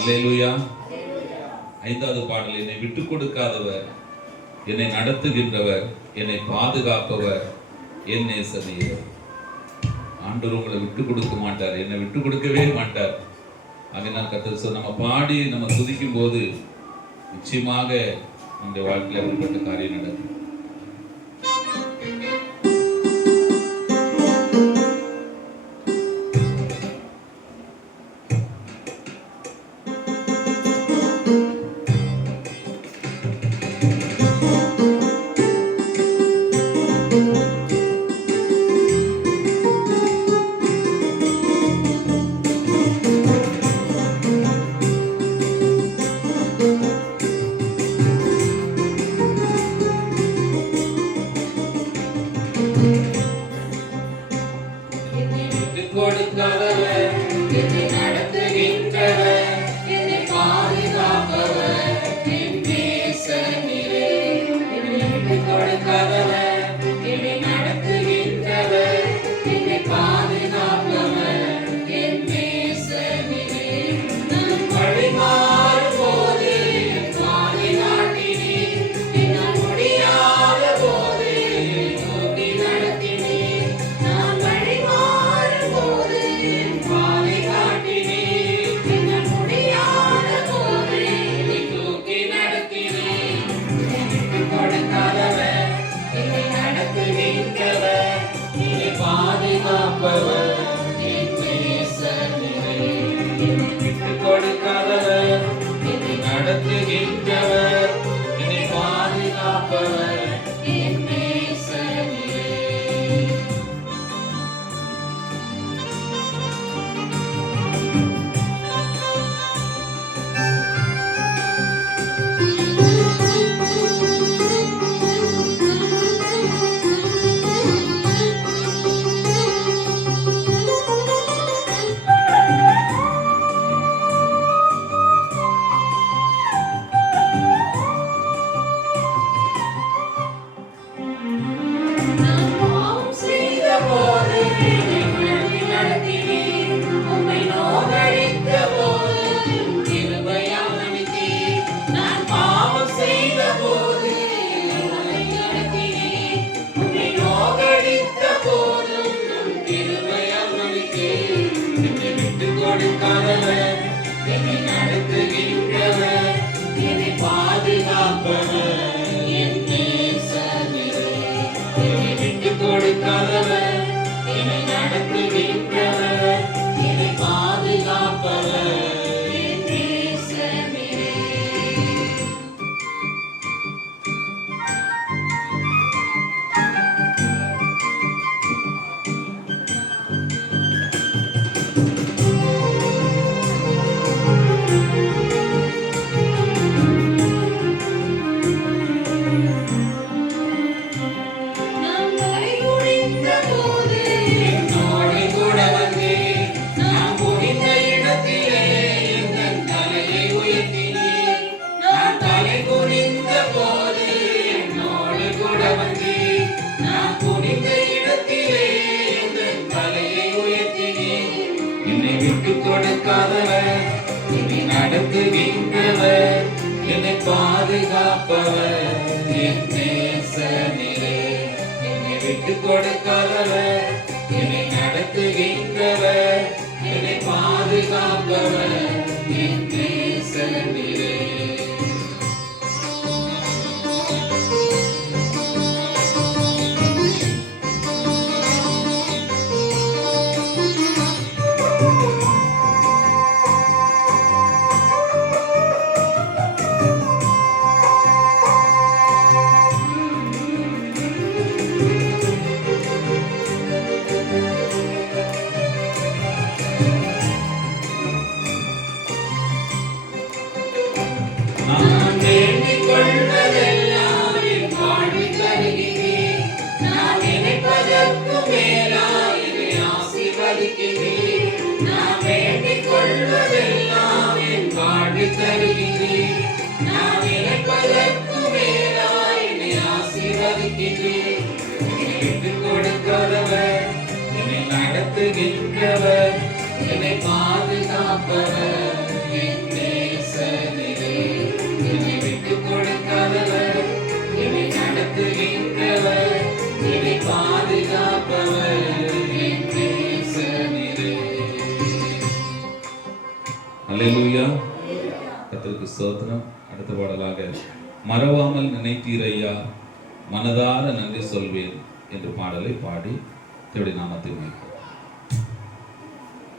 அல்லேலூயா. ஐந்தாவது பாடல், என்னை விட்டு கொடுக்காதவர், என்னை நடத்துகின்றவர், என்னை பாதுகாப்பவர், என் நேசநேயர். ஆண்டவர் உங்களை விட்டு கொடுக்க மாட்டார், என்னை விட்டு கொடுக்கவே மாட்டார். அதனால் கர்த்தர் நம்ம பாடி நம்ம துதிக்கும் போது நிச்சயமாக நம்முடைய வாழ்க்கையில் அப்படிப்பட்ட காரியம் நடக்கும். கொடுக்காதவர், என்னை நடத்துகின்றவர், என்னை பாதுகாப்பவர், என் நேசரே. என்னை விட்டு கொடுக்காதவர், என்னை நடத்துகின்றவர், என்னை பாதுகாப்பவர், என் நேசரே. நாம் தலைகுனிந்த போது என்னோடு கூட வந்து நான் குனிந்த இடத்திலே எங்கள் தலையை உயர்த்தினீர். நான் தலை குனிந்த போது என்னோடு கூட வந்து நான் குனிந்த இடத்திலே எங்கள் தலையை உயர்த்தினீர். என்னை விட்டு கொடுக்காதவர், என்னை நடத்துகின்றவர், என்னை பாதுகாப்பவர், என் நேசரே. என்னை விட்டு கொடுக்காதவர், என்னை நடத்துகின்றவர், என்னை பாதுகாப்பவர், என் நேசரே. நான் வேண்டிக் கொள்வதெல்லாம் என் வாழ்வில் தருகிறீர். நான் நினைப்பதற்கு மேலாய் என்னை ஆசீர்வதிக்கிறீர். நான் வேண்டிக் கொள்வதெல்லாம் என் வாழ்வில் தருகிறீர். நான் நினைப்பதற்கு மேலாய் என்னை ஆசீர்வதிக்கிறீர். என்னை விட்டுக் கொடுக்காதவர், என்னை நடத்துகின்றவர், என்னை பாதுகாப்பவர், என் நேசரே. என்னை விட்டுக் கொடுக்காதவர், என்னை நடத்துகின்றவர், என்னை பாதுகாப்பவர், என் நேசரே. அல்லேலூயா. கர்த்தருக்கு ஸ்தோத்திரம். அடுத்த பாடலாக மறவாமல் நினைத்தீரையா, மனதார நன்றி சொல்வேன் என்ற பாடலை பாடி தேவனுடைய நாமத்தை உயர்த்துவோம்.